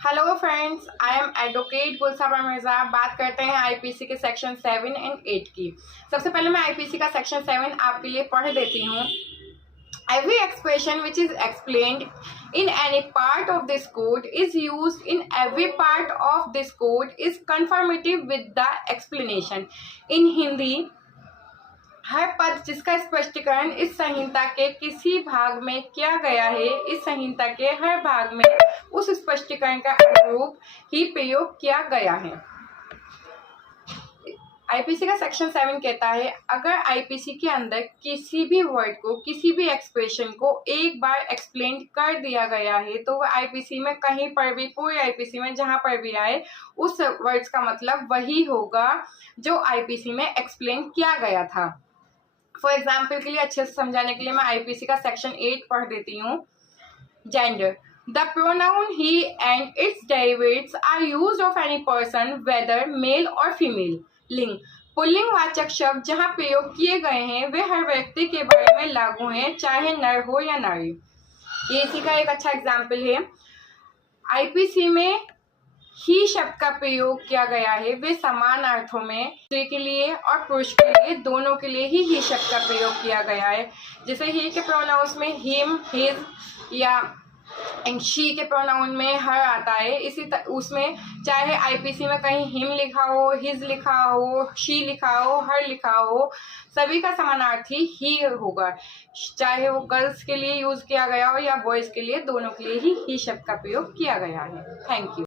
Hello friends, I am advocate Gulsabar Mirza. बात करते हैं आईपीसी के सेक्शन 7 एंड 8 की। सबसे पहले मैं आईपीसी का सेक्शन 7 आपके लिए पढ़ देती हूँ। Every expression which is explained in any part of this code is used in every part of this code is conformative with the explanation. In Hindi, हर पद जिसका स्पष्टीकरण इस संहिता के किसी भाग में किया गया है, इस संहिता के हर भाग में उस स्पष्टीकरण का अनुरूप ही प्रयोग किया गया है। आईपीसी का सेक्शन 7 कहता है, अगर आईपीसी के अंदर किसी भी वर्ड को, किसी भी एक्सप्रेशन को एक बार एक्सप्लेन कर दिया गया है तो वह आईपीसी में कहीं पर भी, पूरे आईपीसी में जहां पर भी आए, उस वर्ड्स का मतलब वही होगा जो आईपीसी में एक्सप्लेन किया गया था। फॉर एग्जाम्पल के लिए, अच्छे से समझाने के लिए मैं आईपीसी का सेक्शन 8 पढ़ देती हूँ। Gender, the pronoun he and its derivatives are used of any person whether male or female. लिंग, पुल्लिंग वाचक शब्द जहां प्रयोग किए गए हैं वे हर व्यक्ति के बारे में लागू हैं, चाहे नर हो या नारी। ये इसी का एक अच्छा एग्जाम्पल है। आईपीसी में ही शब्द का प्रयोग किया गया है, वे समान अर्थों में स्त्री के लिए और पुरुष के लिए, दोनों के लिए ही शब्द का प्रयोग किया गया है। जैसे ही के प्रोनाउंस में हिम, हिज या शी के प्रोनाउन में हर आता है, इसी उसमें चाहे आईपीसी में कहीं हिम लिखा हो, हिज लिखा हो, शी लिखा हो, हर लिखा हो, सभी का समानार्थी ही होगा। चाहे वो गर्ल्स के लिए यूज किया गया हो या बॉयज के लिए, दोनों के लिए ही शब्द का प्रयोग किया गया है। Thank you.